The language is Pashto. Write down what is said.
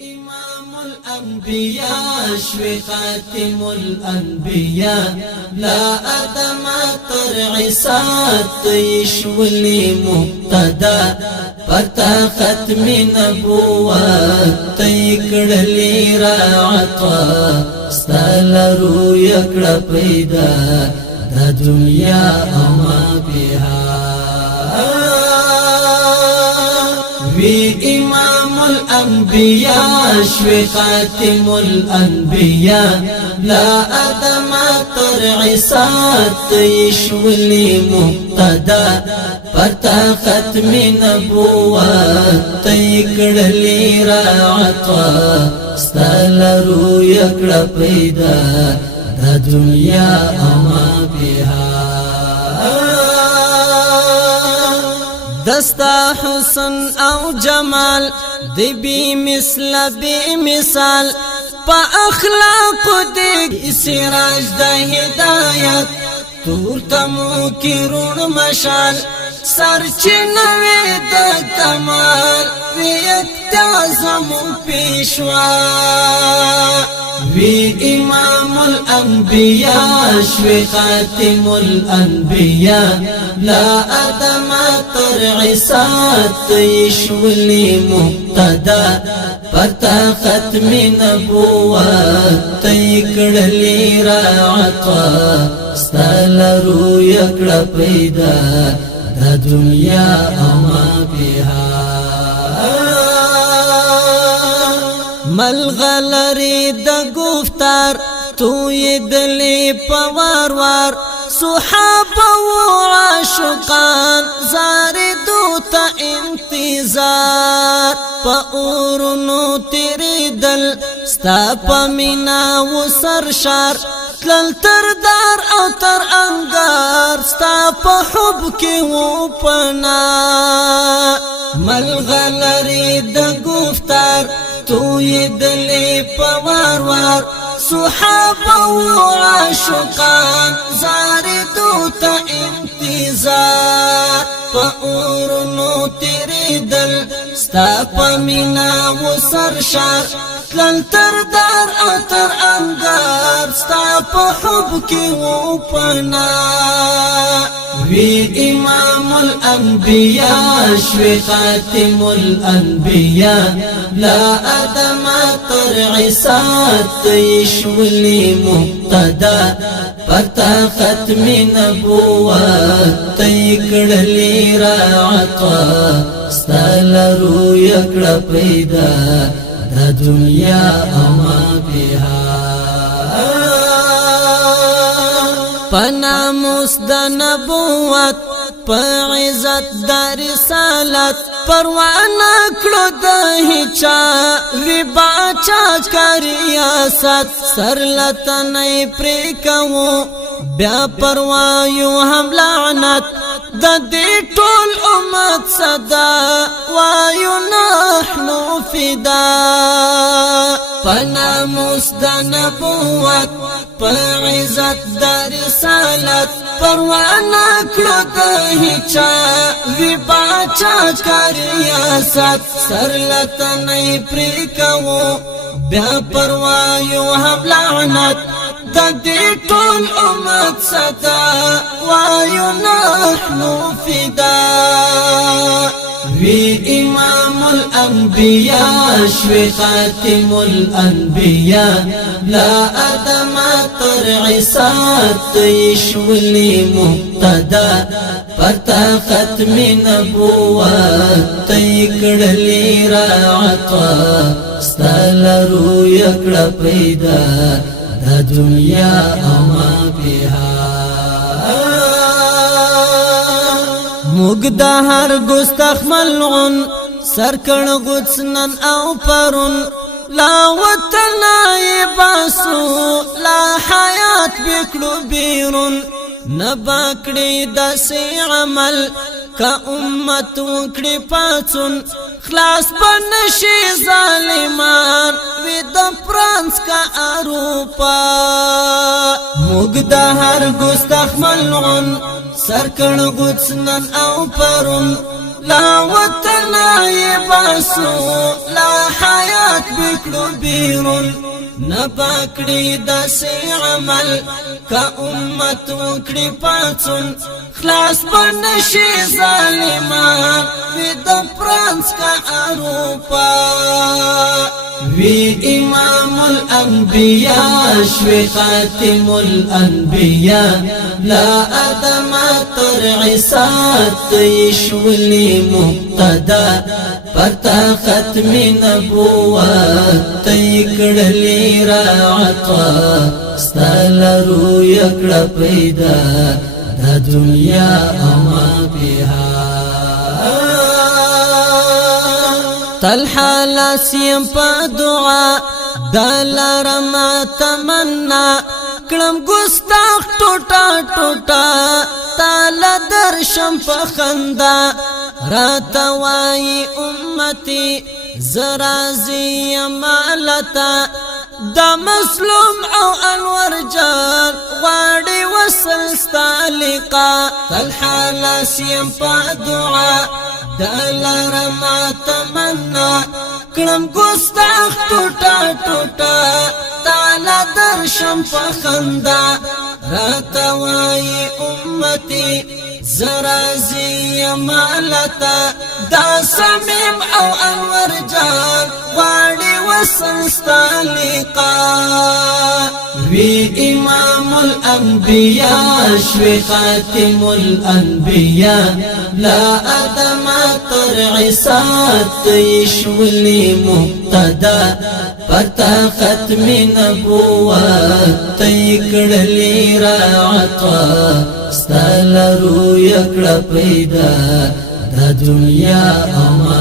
إمام الأنبياء شوي خاتم الأنبياء لا أدم ترعسات يشولي مبتدا فتا ختم نبوات تيكرلي راعطا استالرو يكرا بيدا دا دنيا أما بها وی امام الانبیاء شوی خاتم الانبیاء لا ادم ترعسات یشولی مبتدا پتا ختم نبوات تیکڑلی راعطا ستالرو یکڑا پیدا دا دنیا اما بها دستا حسن او جمال دی بی مثل بی مثال پا اخلاق دی سراج دا ہدایت تور تمو کی رون مشال سرچنوی دا کمال ویت تعظم پیشوا وی امام الانبیاء شوی خاتم الانبیاء لا ادم ترعسات یشولی مبتدا پتا ختم نبوات تیکڑلی راعطا ستالرو یکڑا پیدا دا دنیا اما بها ملغلری دا گفتار توی دلی پوار وار صحابه و عاشقان زاردو تا انتظار پا اورنو تیری دل ستا پا مینا و سرشار تلل تر دار او تر انگار ستا پا حب کی و پنا ملغلری دا گفتار توی دلی پوار وار صحابه و عاشقان زاردو تا انتظار پا اورنو تیری دل ستا پا مینا و سرشار تلل تر دار او تر انگار ستا پا حب کی و پنا وی امام الانبیاء شوی خاتم الانبیاء لا ادم ترعسات یشولی مبتدا پتا ختم نبوات تیکڑلی راعطا ستالرو یکڑا پیدا دا دنیا اما بها پناموس دا نبوت پا عزت دا رسالت پروانا کلو دا ہچا وی باچا کا ریاست سرلطنی پریکو بیا پروایو ہم لعنت دا دی طول امت صدا وایو نحنو فدا پناموس دا نبوت پا عزت دا رسالت پروانا کلو دا ہچا وی باچا کا ریاست سرلطنی پریکو بیا پروایو ہم لعنت دا دی طول امت صدا وایو نحنو فدا وی امام الانبیاء شوی خاتم الانبیاء لا ادم ترعسات یشولی مبتدا پتا ختم نبوات تیکڑلی راعطا ستالرو یکڑا پیدا دا دنیا اما بها مگدا هر گستخ ملعون سرکن غدسنن او پرون لا وطنائی باسو لا حیات بکلو بیرون نباکڑی داسی عمل کا امت وکڑی پاسون خلاص بنشی ظالمان وی دا فرانس کا اروپا مگدا هر گستخ ملعون سرکن غدسنن او پرون لا وطنائی باسو لا حیات بکړو بیرون نباکړي داسې عمل کا امت وکړي پاتون خلاص بنشي ظالمان وی د فرانس کا اروپا وی امام الانبیاء شوی خاتم الانبیاء لا ادم تر عیسات یشولی مقتدا پتا ختم نبوت تیکڑلی راعطا ستالرو یکڑا پیدا دا دنیا اما بها طلحہ لاسیم پا دعا دالر ما تمنا کلم گستاخ ٹوٹا ٹوٹا تالا درشم پا خندا راتوائی امتی زرازی مالتا دا مسلوم او انور جان غاڑی وصل ستالقا طلحہ لاسیم پا دعا دالر ما تمنا کلم گستاخ ٹوٹا ٹوٹا تالا درشم پا خندا راتوائی امتی زرازی مالتا دا سمیم او انور جان غاڑی وصل ستالقا وی امام الانبیاء شوی خاتم الانبیاء لا ادم تر عیسات یشولی مقتدا پتا ختم نبوت تیکڑلی راعطا ستالرو یکڑا پیدا دا دنیا اما